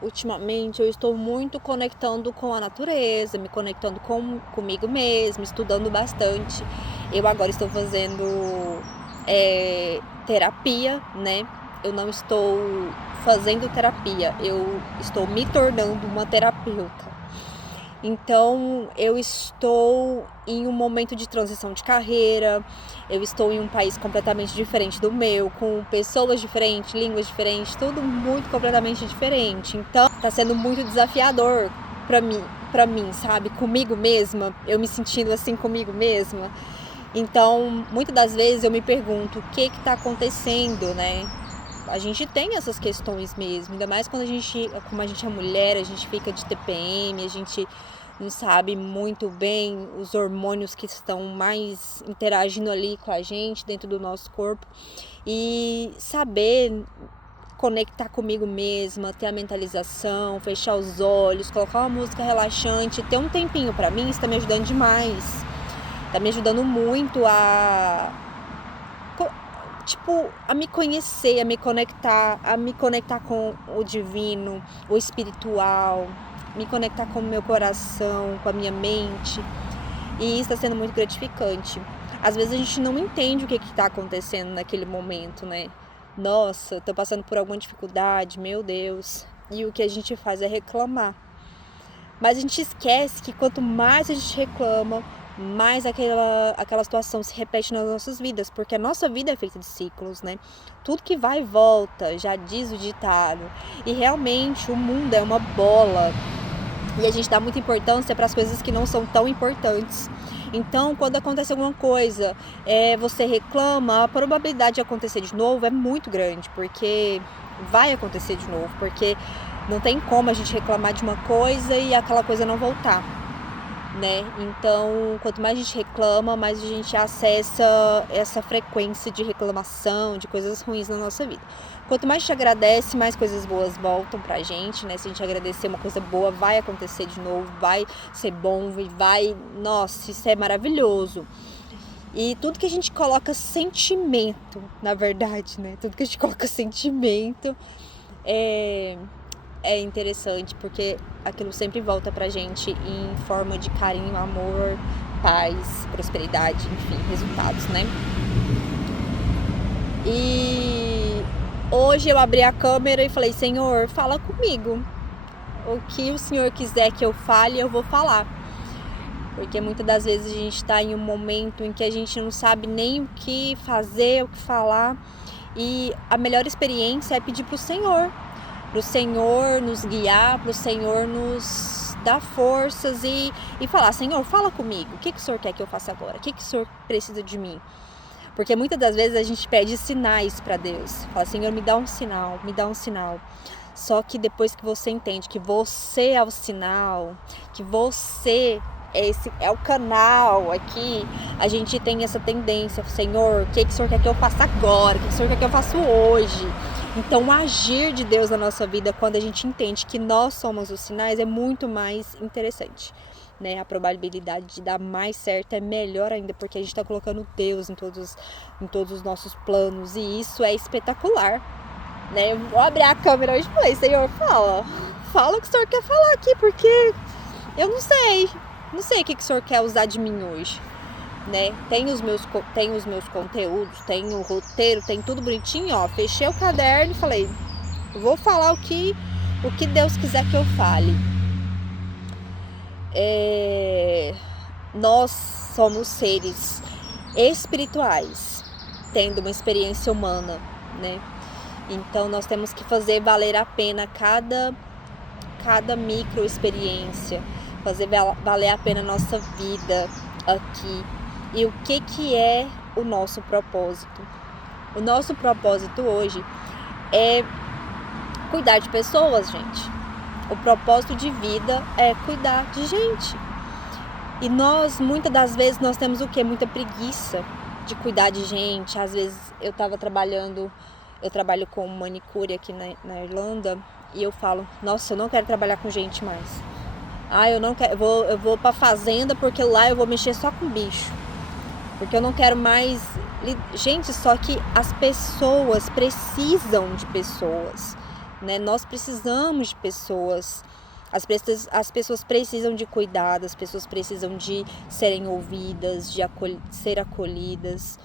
ultimamente, eu estou muito conectando com a natureza, me conectando comigo mesma, estudando bastante. Eu agora estou fazendo terapia, né? Eu não estou fazendo terapia, eu estou me tornando uma terapeuta. Então, eu estou em um momento de transição de carreira, eu estou em um país completamente diferente do meu, com pessoas diferentes, línguas diferentes, tudo muito completamente diferente. Então, tá sendo muito desafiador pra mim, sabe? Comigo mesma, eu me sentindo assim comigo mesma. Então, muitas das vezes eu me pergunto o que tá acontecendo, né? A gente tem essas questões mesmo, ainda mais como a gente é mulher, a gente fica de TPM, a gente não sabe muito bem os hormônios que estão mais interagindo ali com a gente, dentro do nosso corpo. E saber conectar comigo mesma, ter a mentalização, fechar os olhos, colocar uma música relaxante, ter um tempinho pra mim, isso tá me ajudando demais. Tá me ajudando muito a me conhecer, a me conectar com o divino, o espiritual, me conectar com o meu coração, com a minha mente. E isso está sendo muito gratificante. Às vezes a gente não entende o que está acontecendo naquele momento, né? Nossa, tô passando por alguma dificuldade, meu Deus. E o que a gente faz é reclamar. Mas a gente esquece que quanto mais a gente reclama, mais aquela situação se repete nas nossas vidas, porque a nossa vida é feita de ciclos, né? Tudo que vai e volta, já diz o ditado. E realmente o mundo é uma bola. E a gente dá muita importância para as coisas que não são tão importantes. Então, quando acontece alguma coisa, você reclama, a probabilidade de acontecer de novo é muito grande, porque vai acontecer de novo, porque não tem como a gente reclamar de uma coisa e aquela coisa não voltar, né? Então, quanto mais a gente reclama, mais a gente acessa essa frequência de reclamação, de coisas ruins na nossa vida. Quanto mais a gente agradece, mais coisas boas voltam pra gente, né? Se a gente agradecer uma coisa boa, vai acontecer de novo, vai ser bom e vai... Nossa, isso é maravilhoso. E tudo que a gente coloca sentimento, na verdade, né? Tudo que a gente coloca sentimento é interessante, porque aquilo sempre volta pra gente em forma de carinho, amor, paz, prosperidade, enfim, resultados, né? E hoje eu abri a câmera e falei: Senhor, fala comigo. O que o Senhor quiser que eu fale, eu vou falar. Porque muitas das vezes a gente está em um momento em que a gente não sabe nem o que fazer, o que falar. E a melhor experiência é pedir pro Senhor nos guiar, pro Senhor nos dar forças e falar: Senhor, fala comigo, o que o Senhor quer que eu faça agora? O que o Senhor precisa de mim? Porque muitas das vezes a gente pede sinais para Deus. Fala: Senhor, me dá um sinal, me dá um sinal. Só que depois que você entende que você é o sinal, que você é o canal aqui, a gente tem essa tendência: Senhor, o que o Senhor quer que eu faça agora? O que o Senhor quer que eu faça hoje? Então, o agir de Deus na nossa vida, quando a gente entende que nós somos os sinais, é muito mais interessante, né? A probabilidade de dar mais certo é melhor ainda, porque a gente está colocando Deus em todos os nossos planos, e isso é espetacular, né? Eu vou abrir a câmera hoje e falei: Senhor, fala o que o Senhor quer falar aqui, porque eu não sei o que o Senhor quer usar de mim hoje, né? Tem os meus conteúdos, tem o roteiro, tem tudo bonitinho, ó. Fechei o caderno e falei: vou falar o que Deus quiser que eu fale. Nós somos seres espirituais, tendo uma experiência humana, né? Então nós temos que fazer valer a pena cada micro experiência, fazer valer a pena a nossa vida aqui. E o que é o nosso propósito? O nosso propósito hoje é cuidar de pessoas, gente. O propósito de vida é cuidar de gente. E nós, muitas das vezes, nós temos o quê? Muita preguiça de cuidar de gente. Às vezes eu trabalho com manicure aqui na Irlanda, e eu falo: nossa, eu não quero trabalhar com gente mais. Eu não quero, eu vou pra fazenda, porque lá eu vou mexer só com bicho. Porque eu não quero mais... Gente, só que as pessoas precisam de pessoas, né? Nós precisamos de pessoas. As pessoas precisam de cuidado, as pessoas precisam de serem ouvidas, de ser acolhidas.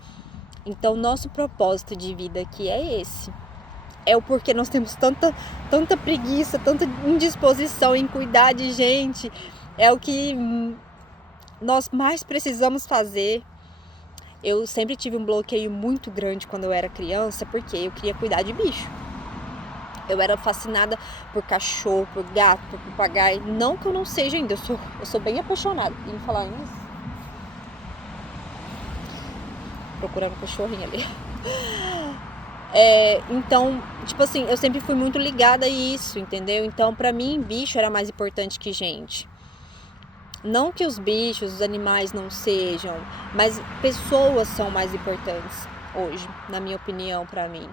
Então, nosso propósito de vida aqui é esse. É o porquê nós temos tanta preguiça, tanta indisposição em cuidar de gente. É o que nós mais precisamos fazer. Eu sempre tive um bloqueio muito grande quando eu era criança, porque eu queria cuidar de bicho. Eu era fascinada por cachorro, por gato, por papagaio. Não que eu não seja ainda, eu sou bem apaixonada. E me falar isso. Procurando um cachorrinho ali. Então, tipo assim, eu sempre fui muito ligada a isso, entendeu? Então, pra mim, bicho era mais importante que gente. Não que os bichos, os animais não sejam, mas pessoas são mais importantes hoje, na minha opinião, pra mim.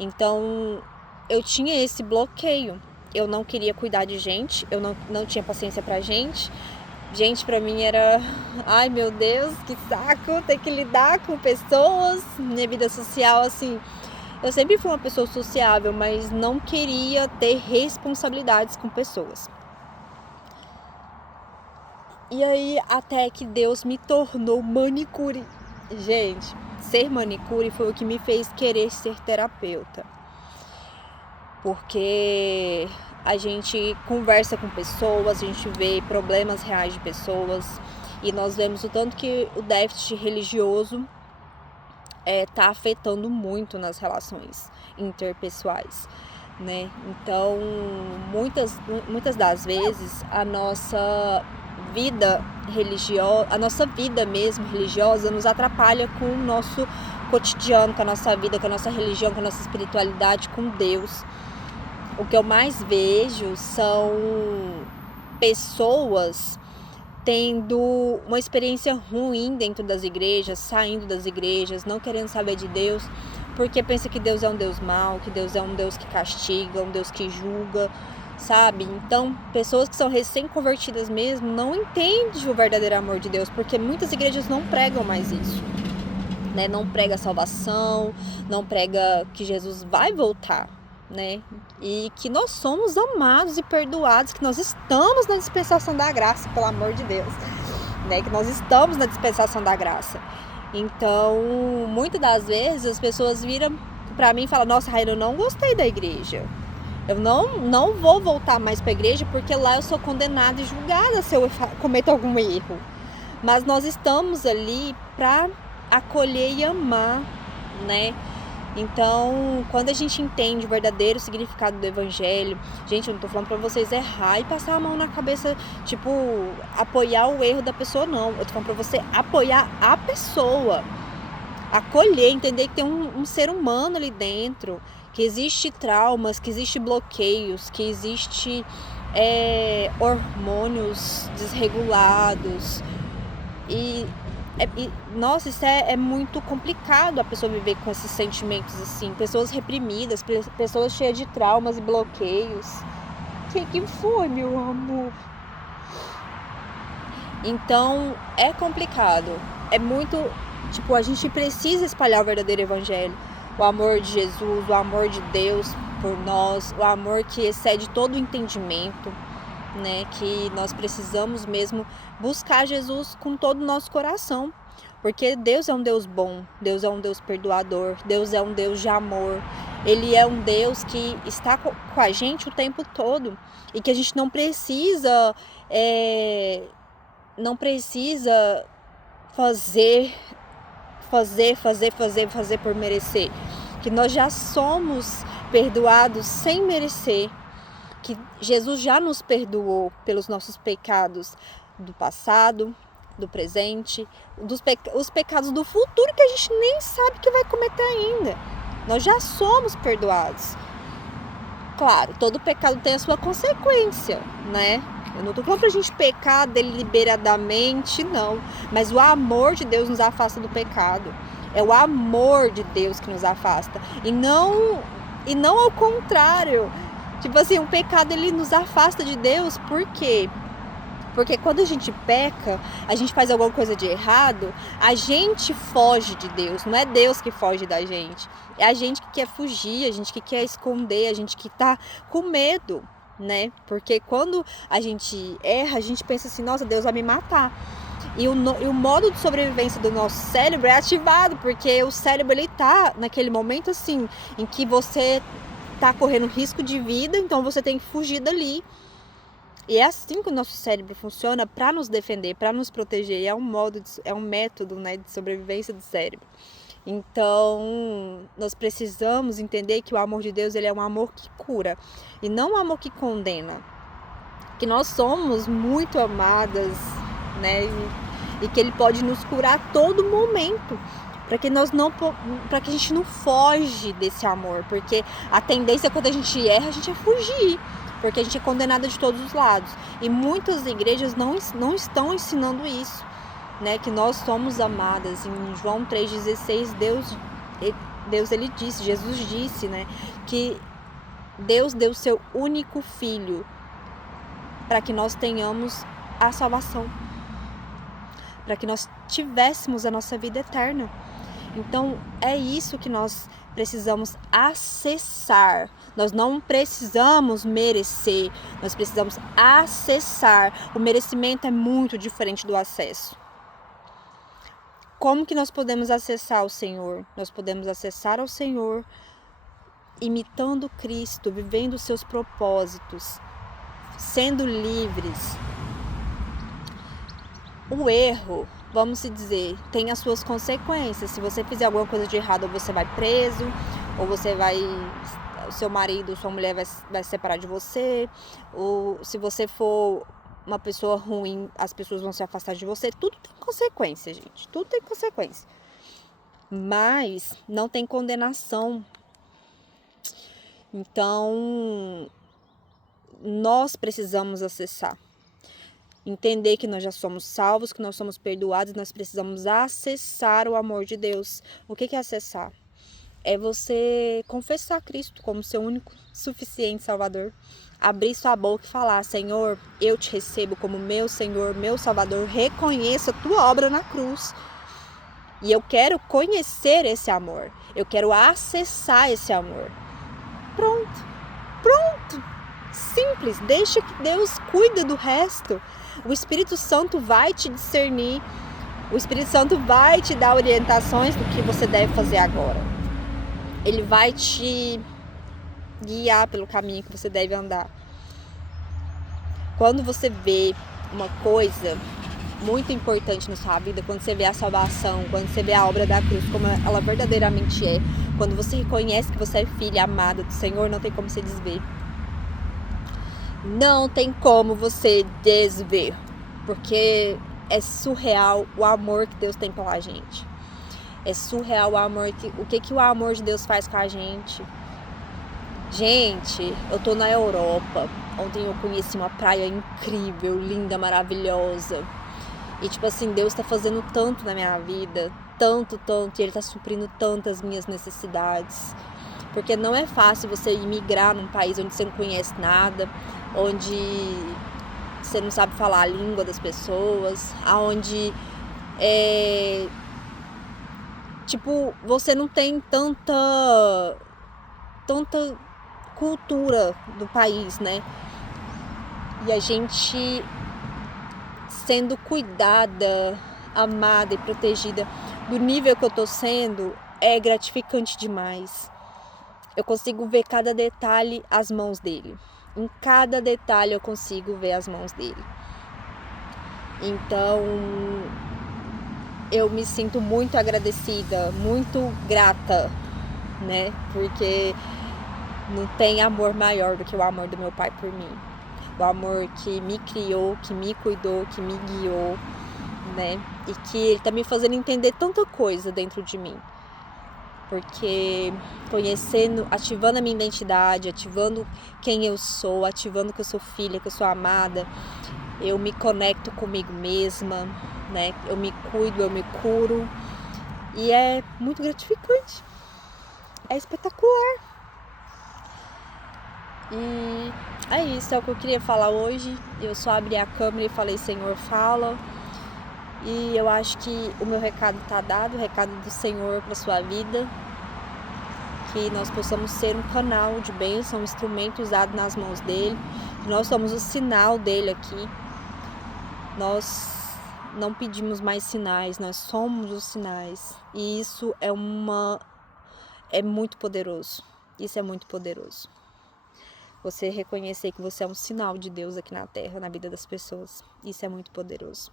Então, eu tinha esse bloqueio. Eu não queria cuidar de gente, eu não tinha paciência pra gente. Gente, pra mim era, ai meu Deus, que saco, ter que lidar com pessoas. Minha vida social, assim, eu sempre fui uma pessoa sociável, mas não queria ter responsabilidades com pessoas. E aí, até que Deus me tornou manicure. Gente, ser manicure foi o que me fez querer ser terapeuta. Porque a gente conversa com pessoas, a gente vê problemas reais de pessoas e nós vemos o tanto que o déficit religioso está afetando muito nas relações interpessoais, né? Então, muitas das vezes a nossa vida religiosa, a nossa vida mesmo religiosa nos atrapalha com o nosso cotidiano, com a nossa vida, com a nossa religião, com a nossa espiritualidade, com Deus. O que eu mais vejo são pessoas tendo uma experiência ruim dentro das igrejas, saindo das igrejas, não querendo saber de Deus, porque pensa que Deus é um Deus mau, que Deus é um Deus que castiga, um Deus que julga, sabe? Então, pessoas que são recém-convertidas mesmo não entendem o verdadeiro amor de Deus, porque muitas igrejas não pregam mais isso, né? Não prega salvação, não prega que Jesus vai voltar, né? E que nós somos amados e perdoados, que nós estamos na dispensação da graça, pelo amor de Deus, né? Que nós estamos na dispensação da graça. Então, muitas das vezes as pessoas viram pra mim e falam: nossa, Raíra, eu não gostei da igreja. Eu não vou voltar mais pra igreja porque lá eu sou condenada e julgada se eu cometo algum erro. Mas nós estamos ali pra acolher e amar, né? Então, quando a gente entende o verdadeiro significado do evangelho, gente, eu não tô falando pra vocês errar e passar a mão na cabeça, tipo, apoiar o erro da pessoa, não. Eu tô falando pra você apoiar a pessoa, acolher, entender que tem um ser humano ali dentro, que existe traumas, que existe bloqueios, que existe hormônios desregulados nossa, isso é muito complicado a pessoa viver com esses sentimentos assim, pessoas reprimidas, pessoas cheias de traumas e bloqueios. Que foi, meu amor? Então, é complicado. É muito, tipo, a gente precisa espalhar o verdadeiro evangelho. O amor de Jesus, o amor de Deus por nós, o amor que excede todo o entendimento, né? Que nós precisamos mesmo buscar Jesus com todo o nosso coração, porque Deus é um Deus bom, Deus é um Deus perdoador, Deus é um Deus de amor. Ele é um Deus que está com a gente o tempo todo e que a gente não precisa fazer por merecer, que nós já somos perdoados sem merecer, que Jesus já nos perdoou pelos nossos pecados do passado, do presente, os pecados do futuro que a gente nem sabe que vai cometer ainda. Nós já somos perdoados. Claro, todo pecado tem a sua consequência, né? Eu não tô falando pra gente pecar deliberadamente, não. Mas o amor de Deus nos afasta do pecado. É o amor de Deus que nos afasta. E não ao contrário. Tipo assim, o pecado ele nos afasta de Deus, por quê? Porque quando a gente peca, a gente faz alguma coisa de errado, a gente foge de Deus. Não é Deus que foge da gente. É a gente que quer fugir, a gente que quer esconder, a gente que tá com medo, né? Porque quando a gente erra, a gente pensa assim, nossa, Deus vai me matar. E o modo de sobrevivência do nosso cérebro é ativado, porque o cérebro, ele tá naquele momento assim, em que você tá correndo risco de vida, então você tem que fugir dali. E é assim que o nosso cérebro funciona para nos defender, para nos proteger. É um método, né, de sobrevivência do cérebro. Então, nós precisamos entender que o amor de Deus, ele é um amor que cura e não um amor que condena. Que nós somos muito amadas, né? E que ele pode nos curar a todo momento. Para que a gente não foge desse amor, porque a tendência quando a gente erra, a gente é fugir, porque a gente é condenada de todos os lados. E muitas igrejas não estão ensinando isso, né? Que nós somos amadas. Em João 3,16, Deus ele disse, Jesus disse, né? Que Deus deu seu único filho para que nós tenhamos a salvação, para que nós tivéssemos a nossa vida eterna. Então, é isso que nós precisamos acessar. Nós não precisamos merecer, nós precisamos acessar. O merecimento é muito diferente do acesso. Como que nós podemos acessar o Senhor? Nós podemos acessar ao Senhor imitando Cristo, vivendo os seus propósitos, sendo livres. O erro, vamos dizer, tem as suas consequências. Se você fizer alguma coisa de errado, ou você vai preso, ou o seu marido, sua mulher vai se separar de você, ou se você for uma pessoa ruim, as pessoas vão se afastar de você. Tudo tem consequência, gente. Tudo tem consequência. Mas não tem condenação. Então, nós precisamos acessar. Entender que nós já somos salvos, que nós somos perdoados, nós precisamos acessar o amor de Deus. O que é acessar? É você confessar Cristo como seu único, suficiente Salvador. Abrir sua boca e falar, Senhor, eu te recebo como meu Senhor, meu Salvador. Reconheço a tua obra na cruz. E eu quero conhecer esse amor. Eu quero acessar esse amor. Pronto. Simples. Deixa que Deus cuide do resto. O Espírito Santo vai te discernir. O Espírito Santo vai te dar orientações do que você deve fazer agora. Ele vai te guiar pelo caminho que você deve andar. Quando você vê uma coisa muito importante na sua vida, quando você vê a salvação, quando você vê a obra da cruz, como ela verdadeiramente é, quando você reconhece que você é filha amada do Senhor, não tem como você desver. Não tem como você desver, porque é surreal o amor que Deus tem pela gente. É surreal o que o amor de Deus faz com a gente. Gente, eu tô na Europa. Ontem eu conheci uma praia incrível, linda, maravilhosa. E tipo assim, Deus tá fazendo tanto na minha vida, tanto, e Ele tá suprindo tantas minhas necessidades. Porque não é fácil você imigrar num país onde você não conhece nada, onde você não sabe falar a língua das pessoas, onde você não tem tanta cultura do país, né? E a gente sendo cuidada, amada e protegida do nível que eu tô sendo é gratificante demais. Eu consigo ver cada detalhe as mãos dele. Em cada detalhe eu consigo ver as mãos dele. Então, eu me sinto muito agradecida, muito grata, né? Porque não tem amor maior do que o amor do meu pai por mim. O amor que me criou, que me cuidou, que me guiou, né? E que ele tá me fazendo entender tanta coisa dentro de mim. Porque conhecendo, ativando a minha identidade, ativando quem eu sou, ativando que eu sou filha, que eu sou amada, eu me conecto comigo mesma, né? Eu me cuido, eu me curo. E é muito gratificante. É espetacular. E é isso, é o que eu queria falar hoje. Eu só abri a câmera e falei, Senhor, fala. E eu acho que o meu recado está dado, o recado do Senhor para sua vida. Que nós possamos ser um canal de bênção, um instrumento usado nas mãos dele. Nós somos o sinal dele aqui. Nós não pedimos mais sinais, nós somos os sinais. E isso é muito poderoso. Isso é muito poderoso. Você reconhecer que você é um sinal de Deus aqui na terra, na vida das pessoas. Isso é muito poderoso.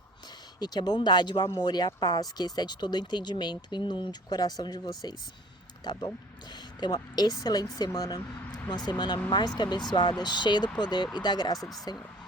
E que a bondade, o amor e a paz, que excede todo o entendimento, inunde o coração de vocês. Tá bom? Tenha uma excelente semana. Uma semana mais que abençoada, cheia do poder e da graça do Senhor.